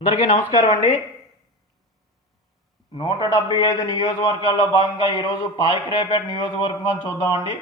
అందరికీ నమస్కారం అండి. 175 నియోజకవర్గాల్లో భాగంగా ఈరోజు పాయకరాయపేట నియోజకవర్గం చూద్దామండి.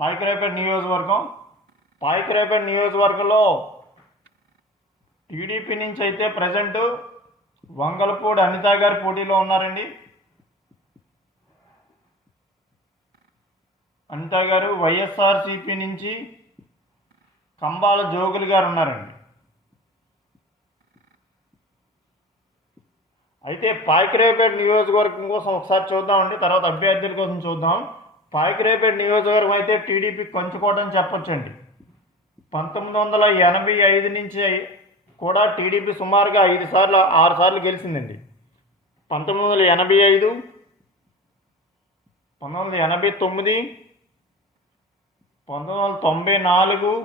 పాయకరాయపేట నియోజకవర్గంలో టీడీపీ నుంచి అయితే ప్రజెంట్ వంగలపూడి అనిత గారు పోటీలో ఉన్నారండి. అనిత గారు వైఎస్ఆర్సీపీ నుంచి కంబాల జోగులు గారు ఉన్నారండి. అయితే పాయకరాయపేట నియోజకవర్గం కోసం ఒకసారి చూద్దామండి, తర్వాత అభ్యర్థుల కోసం చూద్దాం. పాయకరాయపేట నియోజకవర్గం అయితే టీడీపీ కంచుకోవడం చెప్పొచ్చండి. 1985 నుంచి కూడా టీడీపీ సుమారుగా 6 సార్లు గెలిచిందండి. 1985, 1989, 1994,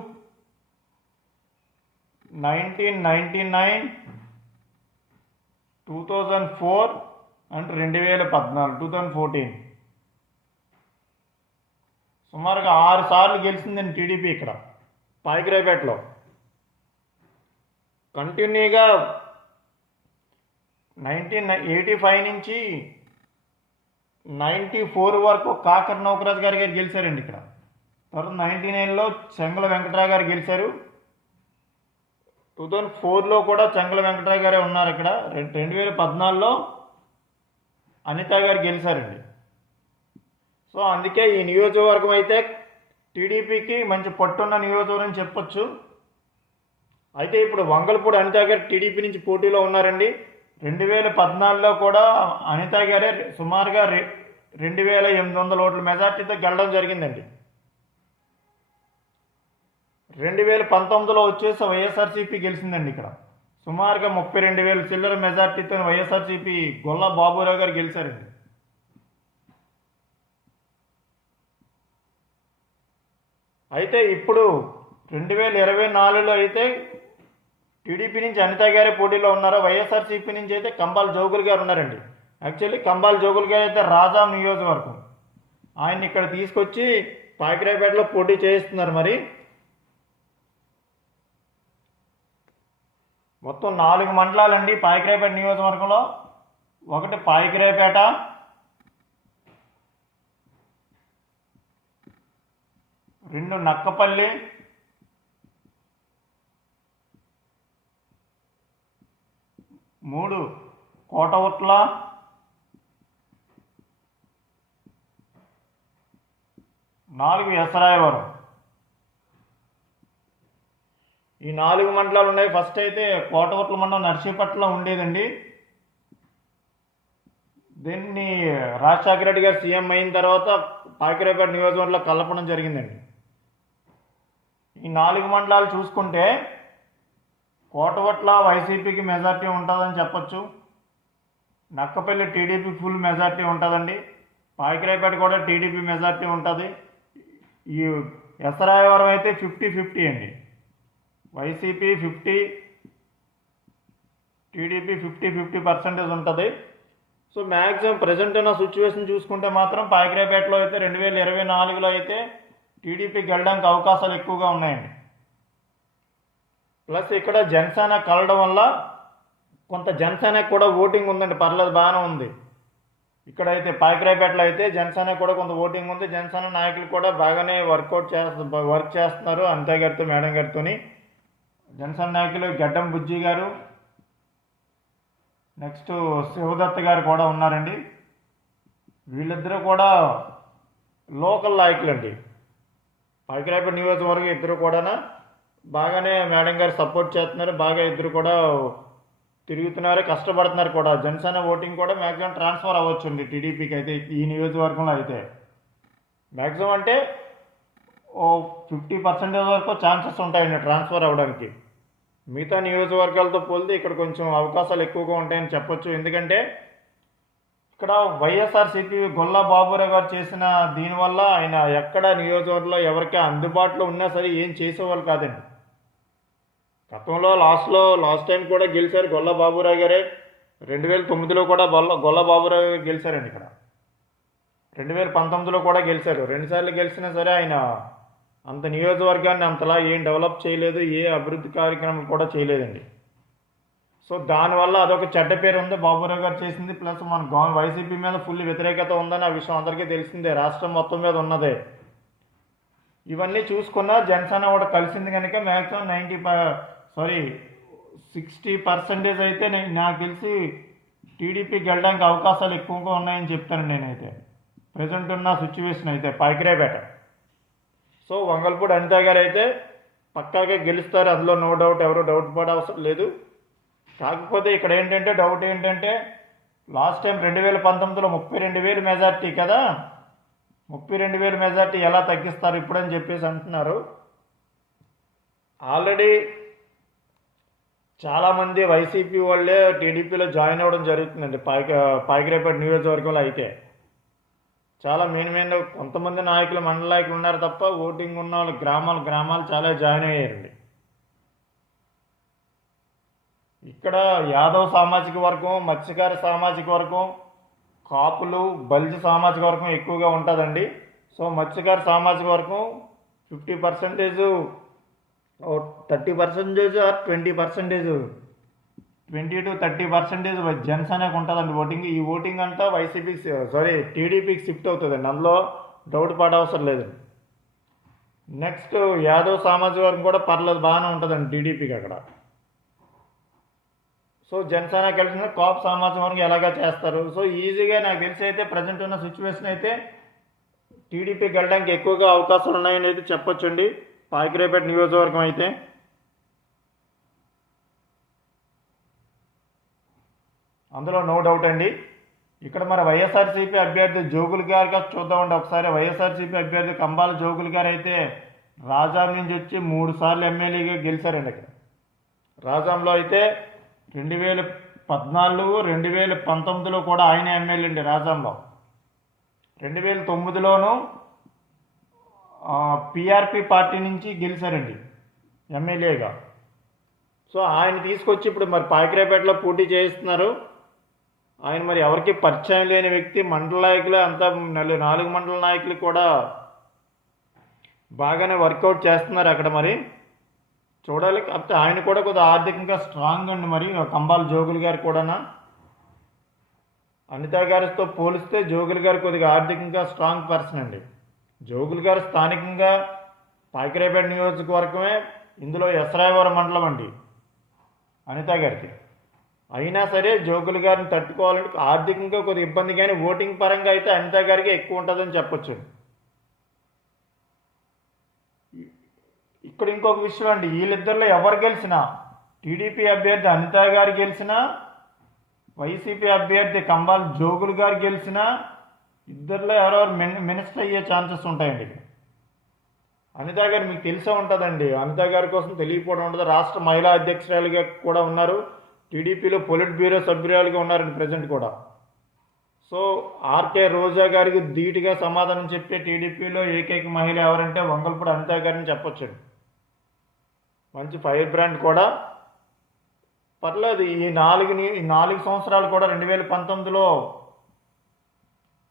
1999, 2004 అండ్ 2014 సుమారుగా 6 సార్లు గెలిచిందండి టీడీపీ ఇక్కడ పాయకరాయపేటలో. కంటిన్యూగా 1985 నుంచి 94 వరకు కాకర నౌకరాజు గారు గెలిచారండి ఇక్కడ. తర్వాత 99లో చెంగల వెంకటరావు గారు గెలిచారు. 2004లో కూడా చెంగల వెంకటరావు గారే ఉన్నారు ఇక్కడ. 2014లో అనిత గారు గెలిచారండి. సో అందుకే ఈ నియోజకవర్గం అయితే టీడీపీకి మంచి పట్టున్న నియోజకవర్గం చెప్పొచ్చు. అయితే ఇప్పుడు వంగలపూడి అనిత గారు టీడీపీ నుంచి పోటీలో ఉన్నారండి. 2014లో కూడా అనిత గారే సుమారుగా 2800 ఓట్ల మెజార్టీతో గెలడం జరిగిందండి. 2019లో వచ్చేసి వైఎస్ఆర్సీపీ గెలిచిందండి ఇక్కడ. సుమారుగా 32,000 చిల్లర మెజార్టీతో వైఎస్ఆర్సీపీ గొల్ల బాబురావు గారు గెలిచారండి. అయితే ఇప్పుడు 2024లో అయితే టీడీపీ నుంచి అనిత గారే పోటీలో ఉన్నారు. వైఎస్ఆర్సీపీ నుంచి అయితే కంబాల జోగులు గారు ఉన్నారండి. యాక్చువల్లీ కంబాల జోగులు గారు అయితే రాజాం నియోజకవర్గం, ఆయన్ని ఇక్కడ తీసుకొచ్చి పాయకరాయపేటలో పోటీ చేయిస్తున్నారు. మరి మొత్తం 4 మండలాలండి పాయకరాయపేట నియోజకవర్గంలో. ఒకటి పాయకరాయపేట, 2 నక్కపల్లి, 3 కోటవుట్ల, 4 ఎసరాయవరం. ఈ 4 మండలాలు ఉన్నాయి. ఫస్ట్ అయితే కోటవుట్ల మండలం నర్సీపట్నంలో ఉండేదండి. దీన్ని రాజశేఖర రెడ్డి గారు సీఎం అయిన తర్వాత పాయకరాయపేట నియోజకవర్గంలో కలపడం జరిగిందండి. ఈ 4 మండలాలు చూసుకుంటే కోటవట్ల వైసీపీకి మెజార్టీ ఉంటుందని చెప్పొచ్చు. నక్కపల్లి టీడీపీ ఫుల్ మెజార్టీ ఉంటుందండి. పాయకరాయపేట కూడా టీడీపీ మెజార్టీ ఉంటుంది. ఈ ఎసరాయవరం అయితే 50-50 అండి. వైసీపీ 50, టీడీపీ 50-50% ఉంటుంది. సో మ్యాక్సిమం ప్రజెంట్ ఉన్న సిచ్యువేషన్ చూసుకుంటే మాత్రం పాయకరాయపేటలో అయితే 2024లో అయితే టీడీపీ గెలడానికి అవకాశాలు ఎక్కువగా ఉన్నాయండి. ప్లస్ ఇక్కడ జనసేన కలవడం వల్ల కొంత జనసేనకు కూడా ఓటింగ్ ఉందండి. పర్లేదు, బాగానే ఉంది. ఇక్కడైతే పాయకరాయపేటలో అయితే జనసేన కూడా కొంత ఓటింగ్ ఉంది. జనసేన నాయకులు కూడా బాగానే వర్క్ చేస్తున్నారు అనిత గారితో, మేడం గారితో. జనసేన నాయకులు గడ్డం బుజ్జి గారు, నెక్స్ట్ శివదత్త గారు కూడా ఉన్నారండి. వీళ్ళిద్దరూ కూడా లోకల్ నాయకులు అండి. పాయకరాయపేట నియోజకవర్గం ఇద్దరు కూడా బాగానే మేడం గారు సపోర్ట్ చేస్తున్నారు. బాగా ఇద్దరు కూడా తిరుగుతున్నారు, కష్టపడుతున్నారు కూడా. జనసేన ఓటింగ్ కూడా మ్యాక్సిమం ట్రాన్స్ఫర్ అవ్వచ్చండి టీడీపీకి అయితే. ఈ నియోజకవర్గంలో అయితే మ్యాక్సిమం అంటే 50% వరకు ఛాన్సెస్ ఉంటాయండి ట్రాన్స్ఫర్ అవ్వడానికి. మిగతా నియోజకవర్గాలతో పోలితే ఇక్కడ కొంచెం అవకాశాలు ఎక్కువగా ఉంటాయని చెప్పొచ్చు. ఎందుకంటే ఇక్కడ వైఎస్ఆర్సీపీ గొల్ల బాబురావు గారు చేసిన దీనివల్ల ఆయన ఎక్కడ నియోజకవర్గంలో ఎవరికి అందుబాటులో ఉన్నా సరే ఏం చేసేవాళ్ళు కాదండి. గతంలో లాస్ట్ టైం కూడా గెలిచారు గొల్ల బాబురావు గారే. 2009లో కూడా గొల్ల బాబురావు గారు గెలిచారండి ఇక్కడ. 2019లో కూడా గెలిచారు. 2 సార్లు గెలిచినా సరే ఆయన అంత నియోజకవర్గాన్ని అంతలా ఏం డెవలప్ చేయలేదు, ఏ అభివృద్ధి కార్యక్రమం కూడా చేయలేదండి. సో దానివల్ల అదొక చెడ్డ పేరు ఉంది బాబురావు గారు చేసింది. ప్లస్ మన వైసీపీ మీద ఫుల్ వ్యతిరేకత ఉందని ఆ విషయం అందరికీ తెలిసిందే, రాష్ట్రం మొత్తం మీద ఉన్నదే. ఇవన్నీ చూసుకున్నా జనసేన కూడా కలిసింది కనుక మ్యాక్సిమం 60% అయితే నాకు తెలిసి టీడీపీకి వెళ్ళడానికి అవకాశాలు ఎక్కువగా ఉన్నాయని చెప్తాను నేనైతే, ప్రజెంట్ ఉన్న సిచ్యువేషన్ అయితే పాకిరేపేట. సో వంగల్పూడి అనిత గారు అయితే పక్కాగా గెలుస్తారు, అందులో నో డౌట్, ఎవరు డౌట్ పడే అవసరం లేదు. కాకపోతే ఇక్కడ ఏంటంటే డౌట్ ఏంటంటే లాస్ట్ టైం 2019లో 32,000 మెజార్టీ కదా, 32,000 మెజార్టీ ఎలా తగ్గిస్తారు ఇప్పుడని చెప్పేసి అంటున్నారు. ఆల్రెడీ చాలామంది వైసీపీ వాళ్ళే టీడీపీలో జాయిన్ అవ్వడం జరుగుతుందండి. పాకిరేపేట నియోజకవర్గంలో అయితే చాలా మెయిన్ కొంతమంది నాయకులు, మండల నాయకులు ఉన్నారు తప్ప ఓటింగ్ ఉన్న వాళ్ళు గ్రామాలు చాలా జాయిన్ అయ్యారండి. ఇక్కడ యాదవ్ సామాజిక వర్గం, మత్స్యకార సామాజిక వర్గం, కాపులు, బలిజ సామాజిక వర్గం ఎక్కువగా ఉంటుందండి. సో మత్స్యకార సామాజిక వర్గం 50%, 30% ఆర్ 20%, 20 to 30% జనసేనకు ఉంటుందండి ఓటింగ్. ఈ ఓటింగ్ అంతా టీడీపీకి షిఫ్ట్ అవుతుందండి, అందులో డౌట్ పడవసరం లేదండి. నెక్స్ట్ యాదవ్ సామాజిక వర్గం కూడా పర్లేదు, బాగానే ఉంటుందండి టీడీపీకి అక్కడ. సో జనసేన కలిసిన కాపు సామాజిక వర్గం ఎలాగా చేస్తారు. సో ఈజీగా నాకు తెలిసి అయితే ప్రజెంట్ ఉన్న సిచ్యువేషన్ అయితే టీడీపీకి వెళ్ళడానికి ఎక్కువగా అవకాశాలు ఉన్నాయని అయితే చెప్పొచ్చండి పాకిరేపేట నియోజకవర్గం అయితే. అందులో నో డౌట్ అండి. ఇక్కడ మరి వైఎస్ఆర్సీపీ అభ్యర్థి జోగులు గారు చూద్దామండి ఒకసారి. వైఎస్ఆర్సీపీ అభ్యర్థి కంబాల జోగులు గారు అయితే రాజాం నుంచి వచ్చి 3 సార్లు ఎమ్మెల్యేగా గెలిచారండి. ఇక్కడ రాజాంలో అయితే 2014, 2019లో కూడా ఆయన ఎమ్మెల్యే అండి రాజాంలో. 2009లోనూ పిఆర్పి పార్టీ నుంచి గెలిచారండి ఎమ్మెల్యేగా. సో ఆయన తీసుకొచ్చి ఇప్పుడు మరి పాకిరేపేటలో పోటీ చేయిస్తున్నారు. ఆయన మరి ఎవరికి పరిచయం లేని వ్యక్తి, మండల నాయకులు అంతా 4 మండల నాయకులు కూడా బాగానే వర్కౌట్ చేస్తున్నారు అక్కడ. మరి చూడాలి. కాకపోతే ఆయన కూడా కొద్దిగా ఆర్థికంగా స్ట్రాంగ్ అండి. మరి కంబాల జోగులు గారు కూడా అనిత గారితో పోలిస్తే జోగులు గారు కొద్దిగా ఆర్థికంగా స్ట్రాంగ్ పర్సన్ అండి. జోగులు గారు స్థానికంగా పాకిరేపేట నియోజకవర్గమే, ఇందులో ఎస్రాయవరం మండలం అండి అనిత గారికి. అయినా సరే జోగులు గారిని తట్టుకోవాలంటే ఆర్థికంగా కొద్దిగా ఇబ్బంది, కానీ ఓటింగ్ పరంగా అయితే అనిత గారికి ఎక్కువ ఉంటుందని చెప్పొచ్చు. ఇక్కడ ఇంకొక విషయం అండి, వీళ్ళిద్దరిలో ఎవరు గెలిచినా, టీడీపీ అభ్యర్థి అనిత గారు గెలిచినా, వైసీపీ అభ్యర్థి కంబాల జోగులు గారు గెలిచినా, ఇద్దరిలో ఎవరెవరు మినిస్టర్ అయ్యే ఛాన్సెస్ ఉంటాయండి. అనిత గారు మీకు తెలిసే ఉంటుందండి, అనిత గారి కోసం తెలియకపోవడం ఉంటుంది. రాష్ట్ర మహిళా అధ్యక్షురాలుగా కూడా ఉన్నారు, టీడీపీలో పొలిట్ బ్యూరో సభ్యురాలుగా ఉన్నారండి ప్రజెంట్ కూడా. సో ఆర్కే రోజా గారికి ధీటుగా సమాధానం చెప్పే టీడీపీలో ఏకైక మహిళ ఎవరంటే వంగల్పూడి అనిత గారిని చెప్పొచ్చండి. మంచి ఫైర్ బ్రాండ్ కూడా. పర్లేదు. ఈ 4 సంవత్సరాలు కూడా 2019లో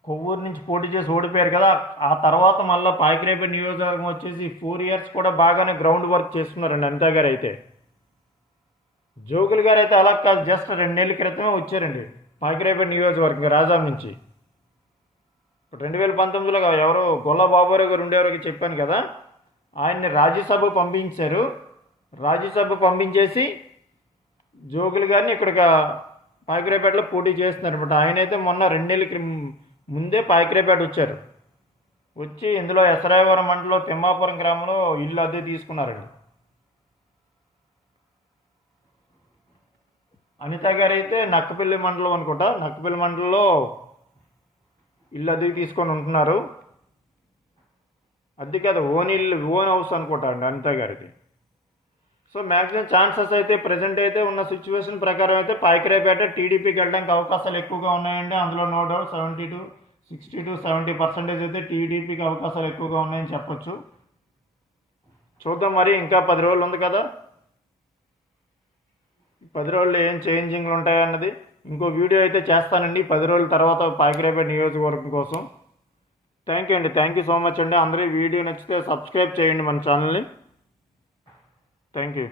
కొవ్వూరు నుంచి పోటీ చేసి ఓడిపోయారు కదా, ఆ తర్వాత మళ్ళీ పాకిరేపేట నియోజకవర్గం వచ్చేసి 4 years కూడా బాగానే గ్రౌండ్ వర్క్ చేస్తున్నారండి అనిత గారు అయితే. జోగులు గారు అయితే అలా కాదు, జస్ట్ 2 నెలల క్రితమే వచ్చారండి పాకిరేపేట నియోజకవర్గం రాజాం నుంచి. 2019లో ఎవరో గొల్ల బాబురావు గారు ఉండేవారికి చెప్పాను కదా, ఆయన్ని రాజ్యసభ పంపించారు. రాజ్యసభ పంపించేసి జోగులు గారిని ఇక్కడ పాకిరేపేటలో పోటీ చేస్తున్నారు అనమాట. ఆయన అయితే మొన్న 2 నెలల ముందే పాకిరేపేట వచ్చారు. వచ్చి ఇందులో ఎసరాయవరం మండలం తిమ్మాపురం గ్రామంలో ఇల్లు అద్దె తీసుకున్నారండి. అనిత గారు అయితే నక్కపల్లి మండలం అనుకుంటా, నక్కపల్లి మండలంలో ఇల్లు అద్దెకి తీసుకొని ఉంటున్నారు. అద్దె కదా, ఓన్ హౌస్ అనుకుంటా అండి అనిత గారికి. సో మ్యాక్సిమం ఛాన్సెస్ అయితే ప్రజెంట్ అయితే ఉన్న సిచ్యువేషన్ ప్రకారం అయితే పాకిరేపేట టీడీపీకి వెళ్ళడానికి అవకాశాలు ఎక్కువగా ఉన్నాయండి. అందులో నో డౌట్ 60 to 70% అయితే టీడీపీకి అవకాశాలు ఎక్కువగా ఉన్నాయని చెప్పొచ్చు. చూద్దాం మరి, ఇంకా 10 రోజులు ఉంది కదా, 10 రోజుల్లో ఏం చేంజింగ్లు ఉంటాయన్నది ఇంకో వీడియో అయితే చేస్తానండి 10 రోజుల తర్వాత పాకిరేపేట నియోజకవర్గం కోసం. థ్యాంక్ యూ అండి, థ్యాంక్ యూ సో మచ్ అండి. అందరూ ఈ వీడియో నచ్చితే సబ్స్క్రైబ్ చేయండి మన ఛానల్ని. Thank you.